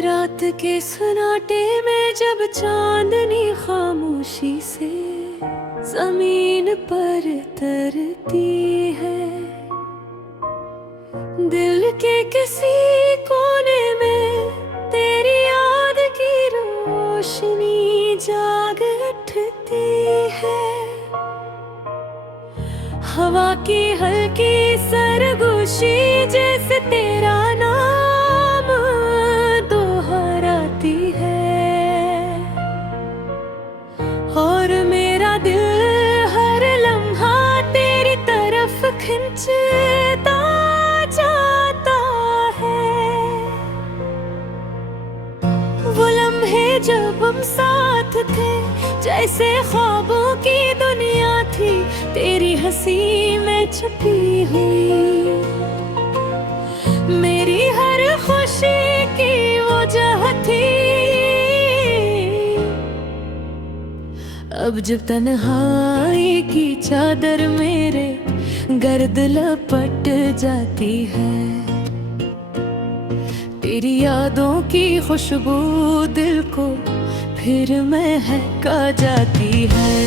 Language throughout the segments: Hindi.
रात के सन्नाटे में जब चांदनी खामोशी से जमीन पर तरती है, दिल के किसी कोने में तेरी याद की रोशनी जाग उठती है। हवा की हल्की सरगोशी जैसे तेरा नाम दोहराती है, और मेरा दिल हर लम्हा तेरी तरफ खिंचता जाता है। वो लम्हे जब हम साथ थे जैसे ख्वाबों की दुनिया थी, तेरी हंसी में छुपी हुई मेरी हर खुशी की वजह थी। अब जब तन्हाई की चादर मेरे गर्द लपट जाती है, तेरी यादों की खुशबू दिल को फिर महका जाती है।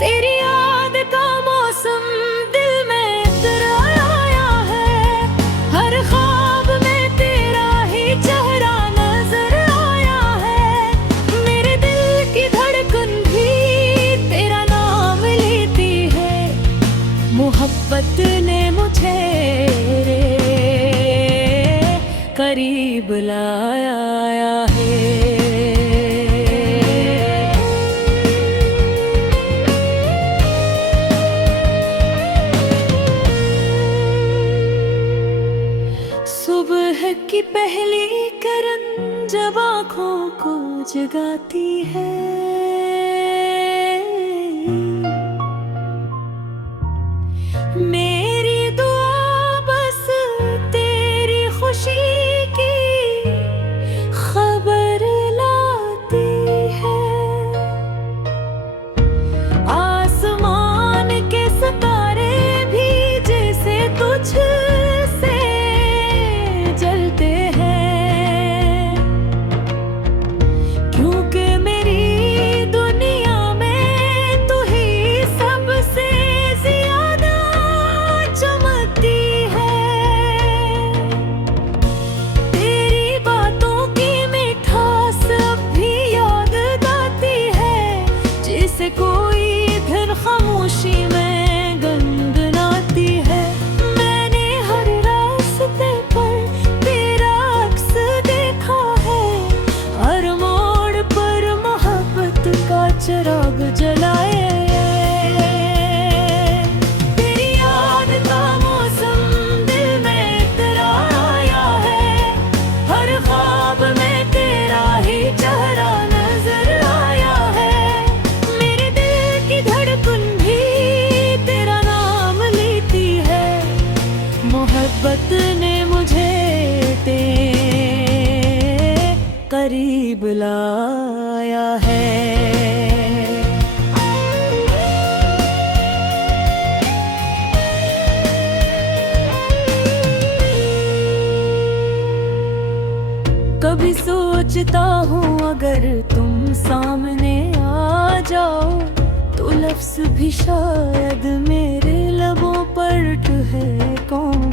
तेरी याद का मौसम दिल में इतर आया है, हर ख्वाब में तेरा ही चेहरा नजर आया है। मेरे दिल की धड़कन भी तेरा नाम लेती है, मोहब्बत ने मुझे करीब लाया है। सुबह की पहली किरण जब आँखों को जगाती है, मेरी दुआ बस तेरी खुशी की खबर लाती है। आसमान के सितारे भी जैसे तुझसे जलते हैं, क्योंकि मेरी दुनिया में तू ही सबसे ज्यादा चमकती है। तेरी बातों की मिठास अब भी याद आती है, जिसे कोई फिर खामोशी में गुनगुनाती है। मैंने हर रास्ते पर तेरा अक्स देखा है, हर मोड़ पर मोहब्बत का चिराग जलाए। तेरी याद का मौसम दिल में इतर आया है, हर ख्वाब में तेरा ही चेहरा नजर आया है। मेरे दिल की धड़कन भी तेरा नाम लेती है, मोहब्बत ने मुझे तेरे करीब लाया है। कभी सोचता हूँ अगर तुम सामने आ जाओ, तो लफ्ज भी शायद मेरे लबों पर ठहरे कौन।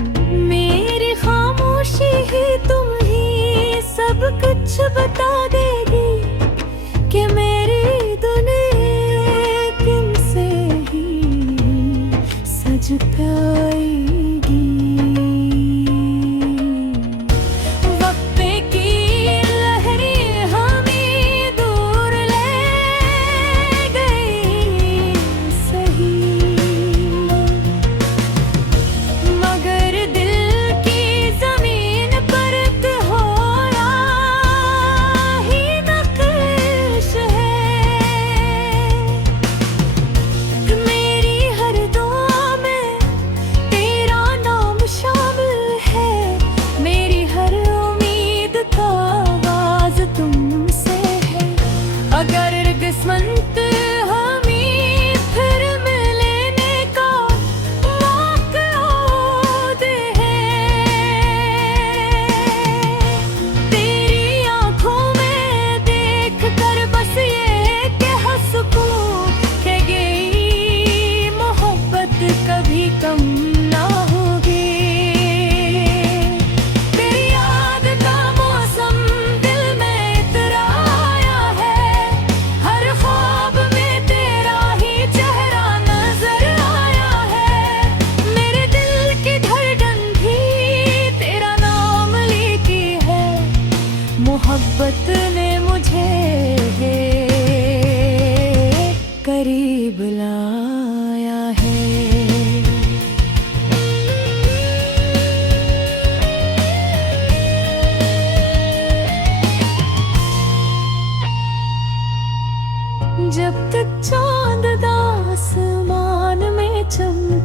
मेरी खामोशी ही तुम ही सब कुछ बता देगी, कि मेरी दुनिया तुमसे ही सज पाएगी। तेरा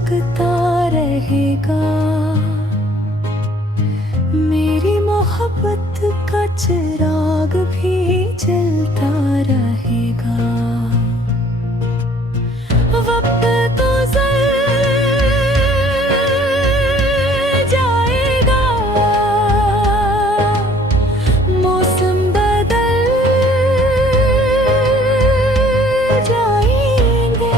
चमकता रहेगा। मेरी मोहब्बत का चिराग भी जलता रहेगा। वक्त गुजर जाएगा, मौसम बदल जाएंगे,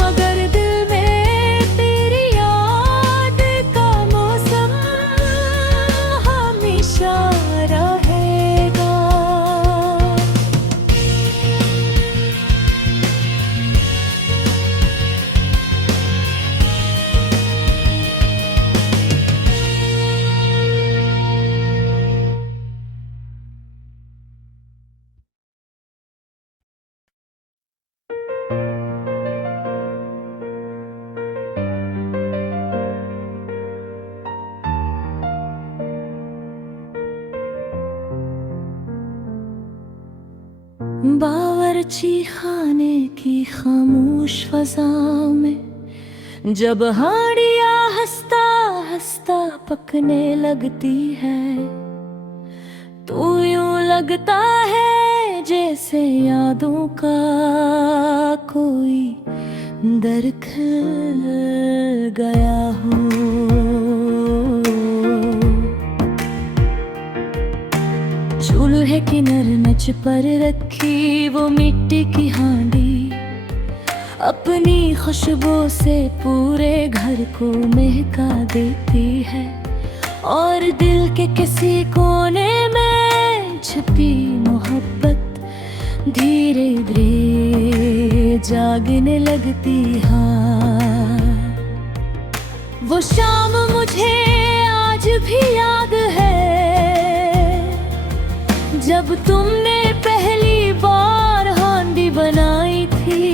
मगर दिल में तेरी याद का मौसम हमेशा रहेगा। बावर्ची खाने की खामोश फजा में जब हांडिया हंसता हंसता पकने लगती है, तो यूं लगता है जैसे यादों का कोई दर खिल गया हो। चूल्हे की नरनच पर रखी वो मिट्टी की हांडी अपनी खुशबू से पूरे घर को महका देती है, और दिल के किसी कोने में छिपी मोहब्बत धीरे धीरे जागने लगती है। वो शाम मुझे आज भी याद है, जब तुमने पहली बार हांडी बनाई थी।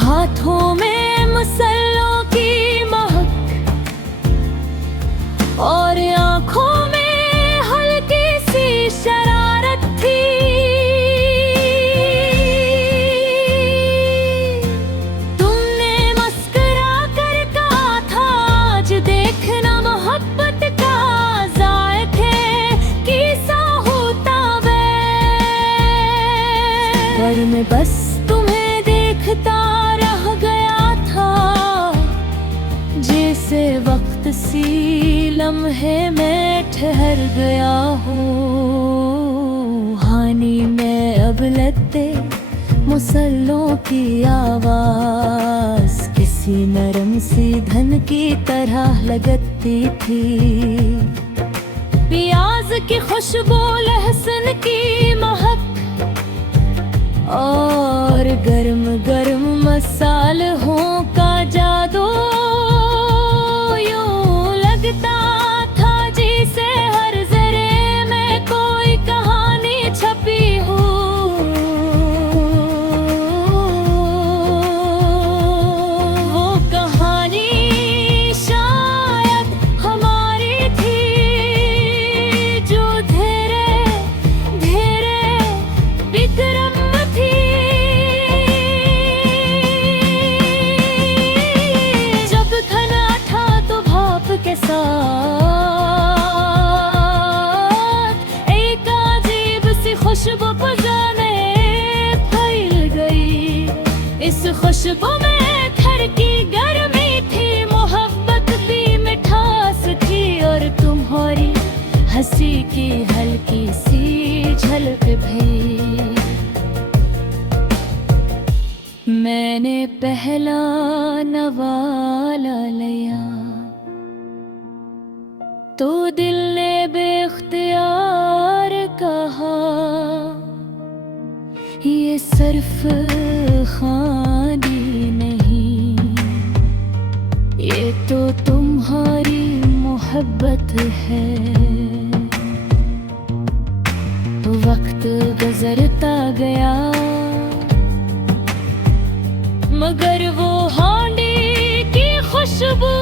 हाथों में मसालों की महक और आंखों में हल्की सी शरारत थी। तुमने मुस्कुरा कर कहा था, आज देखना मोहब्बत का जायके कैसा होता वे। पर मैं बस तुम्हें देखता रह गया था, जैसे वक्त सी लम्हे में ठहर गया हो। हानी में अब लगते मुसल्लों की आवाज किसी नरम सी धन की तरह लगती थी। प्याज की खुशबू, लहसुन की महक और गरम गरम मसालों का जादू, यूं लगता था जैसे हर जरे में कोई कहानी छपी हो। वो कहानी शायद हमारी थी, जो धीरे धीरे विक्रम थी। जब खाना था तो भाप के साथ एक अजीब सी खुशबू फजाने फैल गई। इस खुशबू में घर की गर्मी थी, मोहब्बत भी मिठास थी, और तुम्हारी हंसी की हल्की सी झलक भी। मैंने पहला नवाला लिया तो दिल ने बेख्तियार कहा, ये सिर्फ खानी नहीं, ये तो तुम्हारी मोहब्बत है। वक्त गुजरता गया, मगर वो हांडी की खुशबू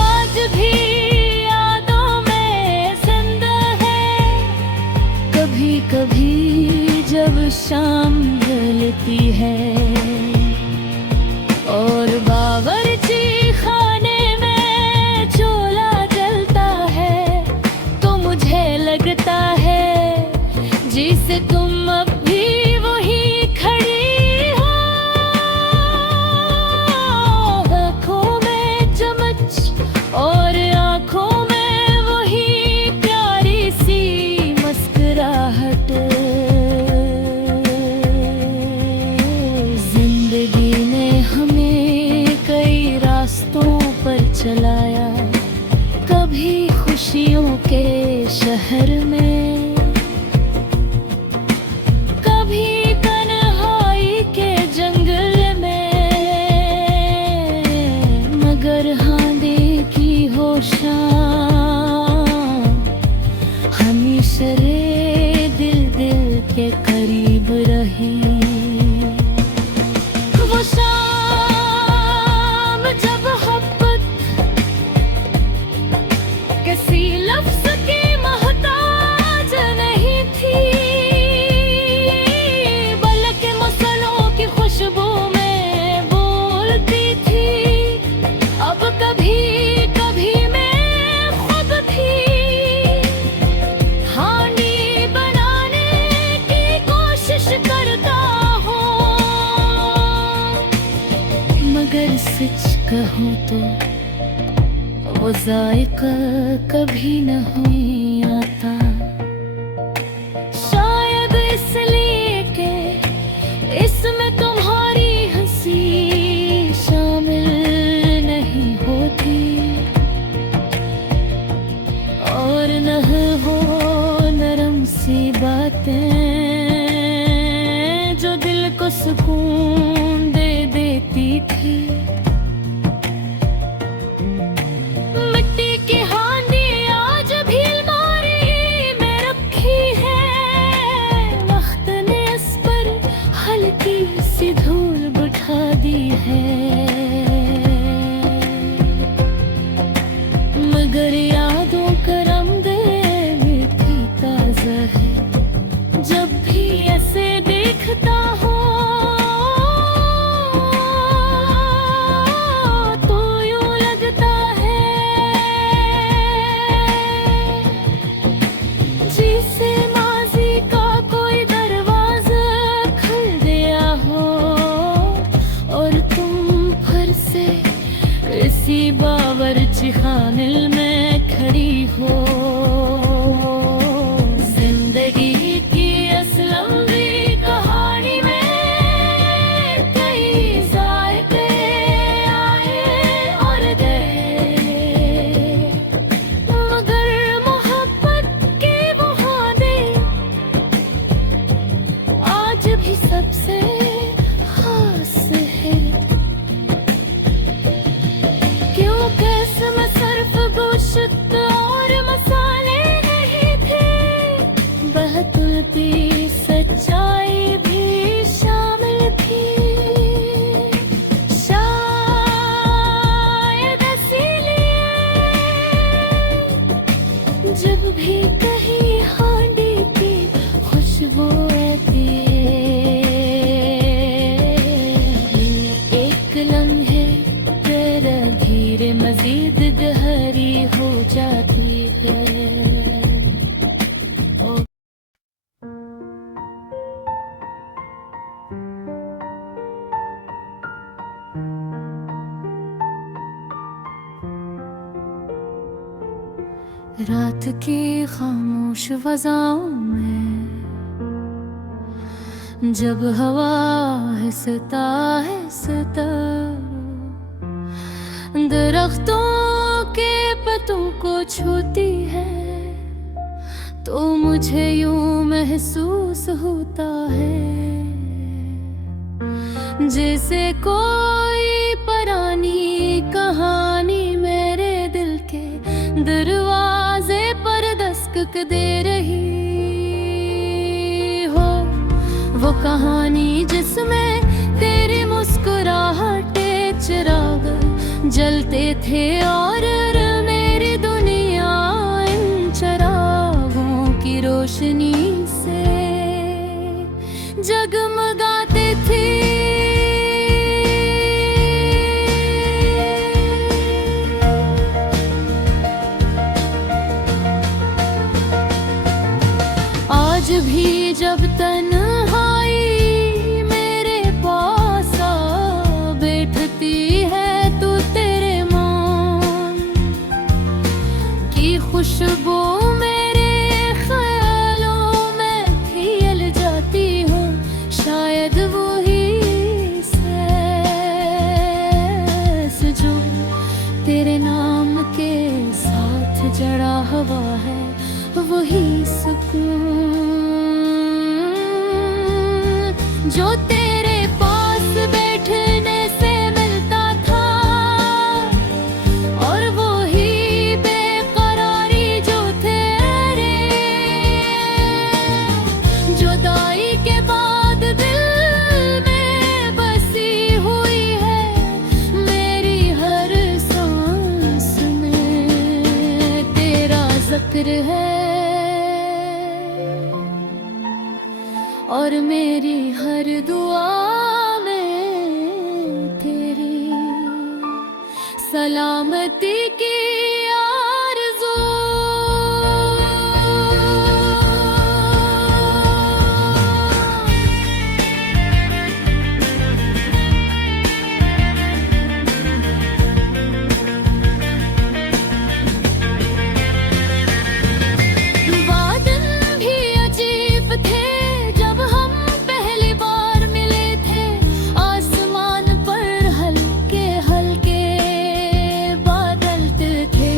आज भी यादों में जिंदा है। कभी कभी जब शाम ढलती है और बावर्ची खाने में चूल्हा जलता है, तो मुझे लगता है जिसे तुम अब भी वही खड़ी हो। आँखों में चमच और आँखों में वही प्यारी सी मुस्कुराहट। जिंदगी ने हमें कई रास्तों पर चलाया, कभी खुशियों के शहर में, कभी तन्हाई के जंगल में, मगर हाँ देखी हो शाम हमेशा रे दिल दिल के करीब रही। वो शाम जब मोहब्बत किसी लफ्ज की मोहताज नहीं थी, बल्कि मसलों की खुशबू में बोलती थी। अब कभी कभी मैं खुद थी हांडी बनाने की कोशिश करता हूँ, मगर सच कहूँ तो वो जायका कभी न हुई आता। शायद इसलिए कि इसमें तुम्हारी हंसी शामिल नहीं होती, और न हो नरम सी बातें जो दिल को सुकून दे देती थी। धूल बिठा दी है, मगर यादों का रंग मीठी ताजा है। जब भी ऐसे देखता हूँ तो यूं लगता है जिसे माजी का कोई दरवाजा खुल गया हो और तुम फिर से इसी बावर्ची खाने में खड़ी हो। जिंदगी की इस लंबी कहानी में कई जायके आए और गए, मगर मोहब्बत के बहाने आज भी सबसे खास है। क्यों कैसे में सिर्फ गोश्त और मसाले नहीं थे, बहतुलती सच्चाई भी शामिल थी। शायद इसीलिए जब भी कहीं हांडी की खुशबू आती एक लम्हे तेरा धीरे मजीद गहरी हो जाती है। रात की खामोश फज़ाओं में जब हवा हिसता हिसता दरख्तों के पत्तों को छूती है, तो मुझे यूं महसूस होता है जैसे कोई पुरानी कहानी मेरे दिल के दरवाजे पर दस्तक दे रही हो। वो कहानी जिसमें तेरी मुस्कुराहटे चिराग जलते थे और मेरी दुनिया इन चिरागों की रोशनी से जगमगाती थी। आज भी जब तन्हाई मेरे पास आ बैठती है तू, तेरे मौन की खुशबू मेरे ख्यालों में फैल जाती हो। शायद वही सांस जो तेरे नाम के साथ जड़ा हुआ है, वही सुकून जो तेरे पास बैठने से मिलता था, और वही बेकरारी जो तेरे जुदाई के बाद दिल में बसी हुई है। मेरी हर सांस में तेरा जिक्र है, और मेरी हर दुआ में तेरी सलामती की आरज़ू। वादन भी अजीब थे जब हम पहली बार मिले थे। आसमान पर हल्के हल्के बादल थे,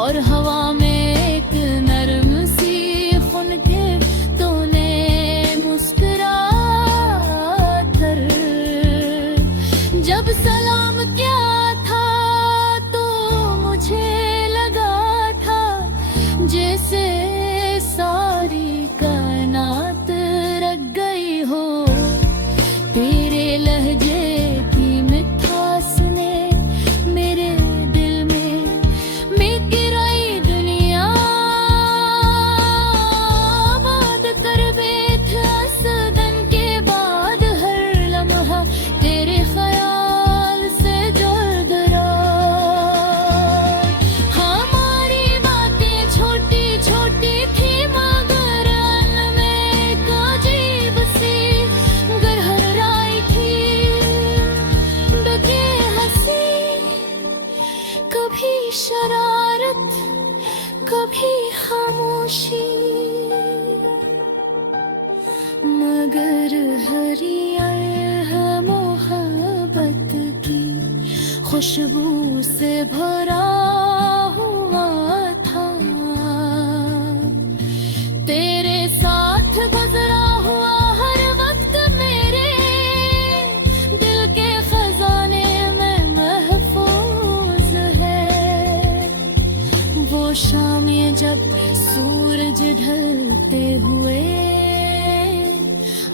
और हवा में एक नरम सी खुनके तूने मुस्कुरा कर जब सलाम किया था, तो मुझे लगा था जैसे सारी कायनात रख गई हो। तेरे लहजे की मिठास ने मेरे दिल में गिराई दुनिया आबाद कर बैठ। असदन के बाद हर लम्हा तेरे ख्याल से जुड़ गया। हमारी बातें छोटी छोटी थी, मगर उनमें एक अजीब सी गहराई थी। डगे हंसी, कभी शरारत, कभी खामोशी, मगर हरियर मोहब्बत की खुशबू से भरा हुआ था। तेरे साथ गुजरा हुआ हर वक्त मेरे दिल के खजाने में महफूज है। वो शामें जब सूरज ढलते हुए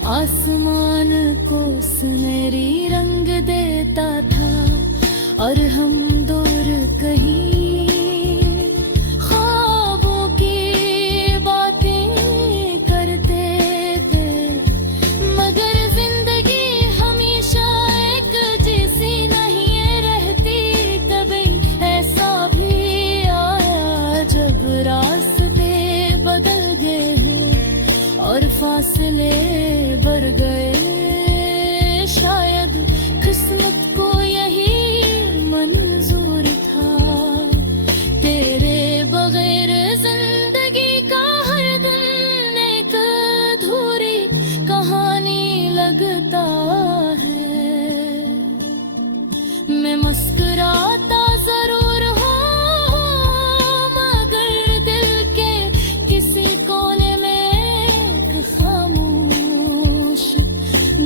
आसमान को सुनहरी रंग देता था, और हम दूर कहीं ख्वाबों की बातें करते थे। मगर जिंदगी हमेशा एक जैसी नहीं रहती। कभी ऐसा भी आया जब रास्ते बदल गए और फासले बढ़ गए। शायद किस्मत को यही मंजूर था। तेरे बगैर जिंदगी का हर दिन एक अधूरी कहानी लगता है। मैं मुस्कुराता जरूर हूँ, मगर दिल के किसी कोने में एक खामोश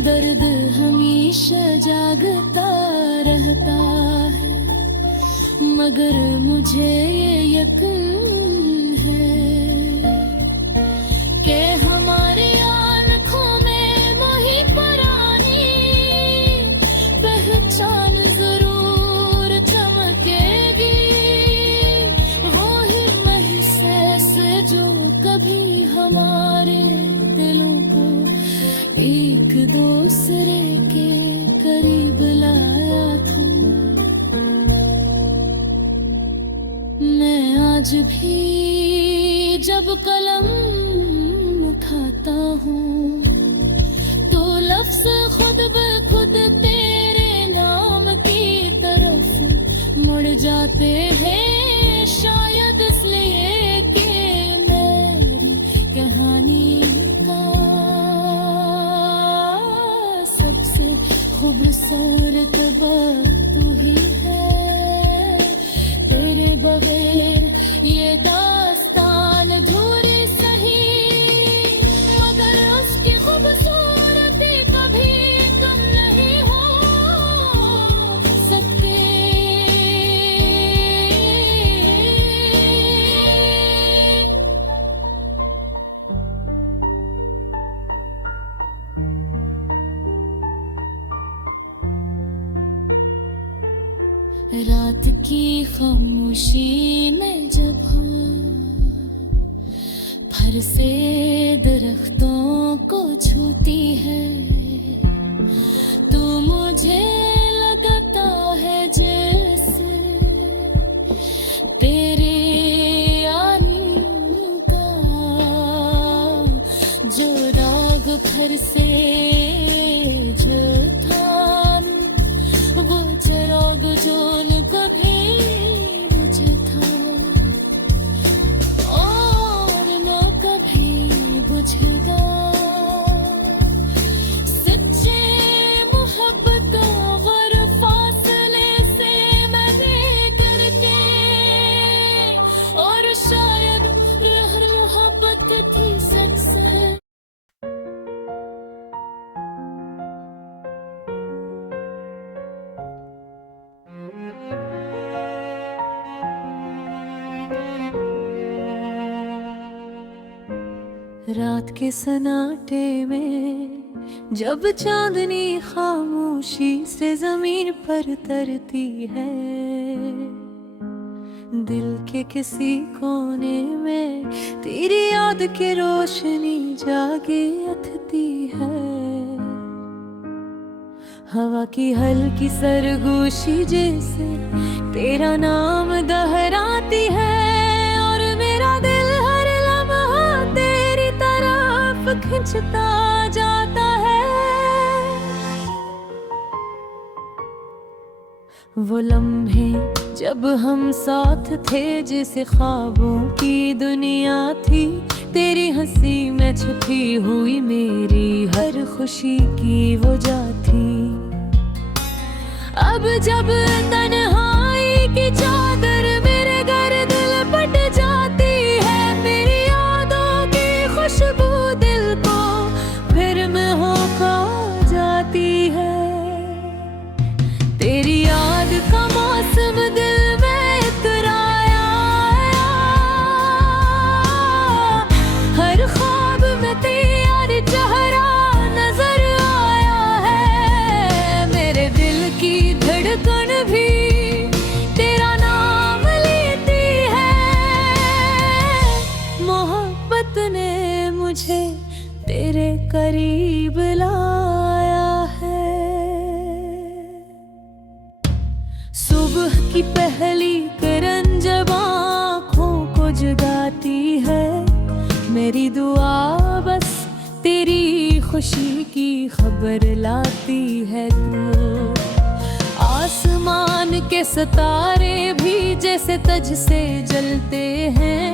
दर्द हमेशा जागता रहता है। मगर मुझे ये यकीन है कि हमारी आँखों में वही पुरानी पहचान जरूर चमकेगी। वही महसूस जो कभी हमारे दिलों को दूसरे के करीब लाया तू। मैं आज भी जब कलम उठाता हूँ तो लफ्ज खुद ब खुद तेरे नाम की तरफ मुड़ जाते हैं, शायद इसलिए कि मेरी कहानी का सबसे खूबसूरत वक्त तू ही है। तेरे बगैर ये दास्तान अधूरी सही, मगर उसकी खूबसूरती कभी कम नहीं हो सकती। रात की खामोशी में जब हवा फर से दरख्तों को छूती है तो मुझे लगता है जैसे तेरे आने का जो राग फर से जो था वो चिराग जो न कभी मुझे था और न कभी बुझेगा। सच्चे मोहब्बतों और फासले से मैंने करते और शायद हर मोहब्बत थी सच से। रात के सन्नाटे में जब चांदनी खामोशी से जमीन पर तरती है, दिल के किसी कोने में तेरी याद की रोशनी जागे उठती है। हवा की हल्की सरगोशी जैसे तेरा नाम दोहराती है और मेरा दिल हर लम्हा तेरी तरफ खिंचता जाता है। वो लम्हे जब हम साथ थे जैसे ख्वाबों की दुनिया थी, तेरी हंसी में छुपी हुई मेरी हर खुशी की वो जा थी। अब जब तन्हाई की चादर मेरे घर दिल पट जाती है, मेरी यादों की खुशबू दिल को फिर महका जाती है। तेरी याद का मौसम दिल में इतराया, हर ख्वाब में तेरा चेहरा नजर आया है। मेरे दिल की धड़कन भी तेरा नाम लेती है। मोहब्बत ने मुझे तेरे करीब लाया है। सुबह की पहली किरण जब आँखों को जगाती है, मेरी दुआ बस तेरी खुशी की खबर लाती है। तू आसमान के सितारे भी जैसे तज से जलते हैं,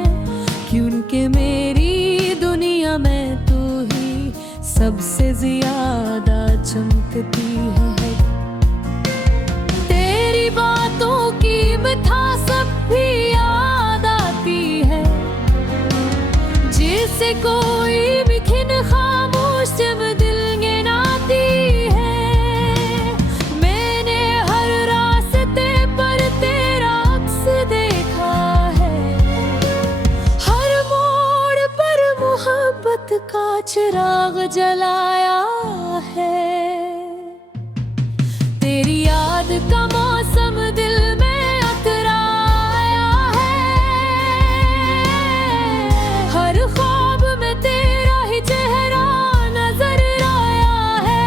क्योंकि मेरी दुनिया में तू ही सबसे ज्यादा चमकती है। तेरी बातों की मिठास सब भी याद आती है, जिसे कोई भी खिन खामोश जब दिल गिनाती है। मैंने हर रास्ते पर तेरा अक्स देखा है, हर मोड़ पर मोहब्बत का चिराग जलाया है। तेरी याद का मौसम दिल में उतराया है, हर ख्वाब में तेरा ही चेहरा नजर आया है।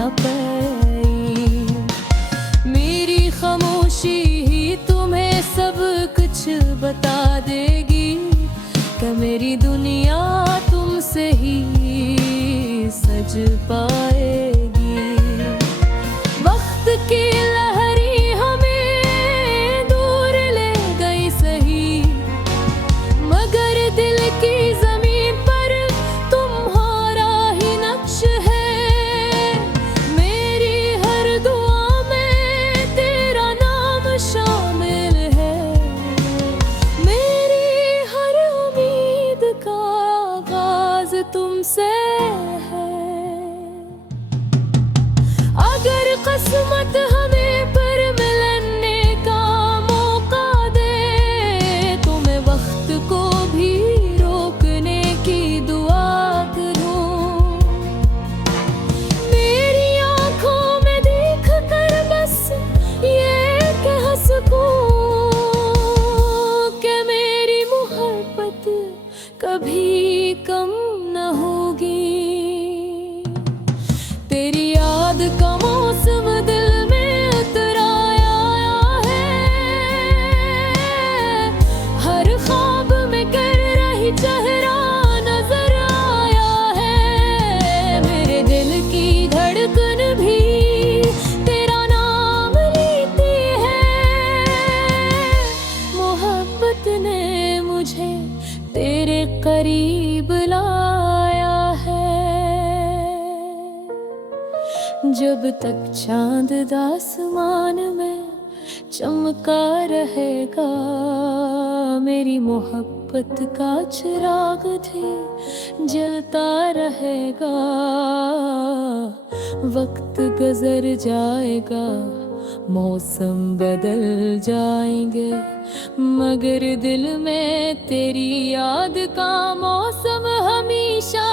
न पाई। मेरी खामोशी ही तुम्हें सब कुछ बता देगी कि मेरी दुनिया तुमसे ही सज पाएगी। वक्त की लहरी हमें दूर ले गई सही, मगर दिल की जमीन पर तुम्हारा ही नक्श है। मेरी हर दुआ में तेरा नाम शामिल है, मेरी हर उम्मीद का आगाज तुमसे है। अगर किस्मत हमें पर मिलने का मौका दे, तो मैं वक्त को भी रोकने की दुआ करूं। मेरी आंखों में देख कर बस ये कह सकूं कि मेरी मोहब्बत कभी कम न होगी। तेरी याद का मौसम दिल में उतर आया है, हर ख्वाब में कर रही चेहरा नजर आया है। मेरे दिल की धड़कन भी तेरा नाम लेती है। मोहब्बत ने मुझे तेरे करीब लाया है। जब तक चांद आसमान में चमका रहेगा, मेरी मोहब्बत का चिराग भी जलता रहेगा। वक्त गुजर जाएगा, मौसम बदल जाएंगे, मगर दिल में तेरी याद का मौसम हमेशा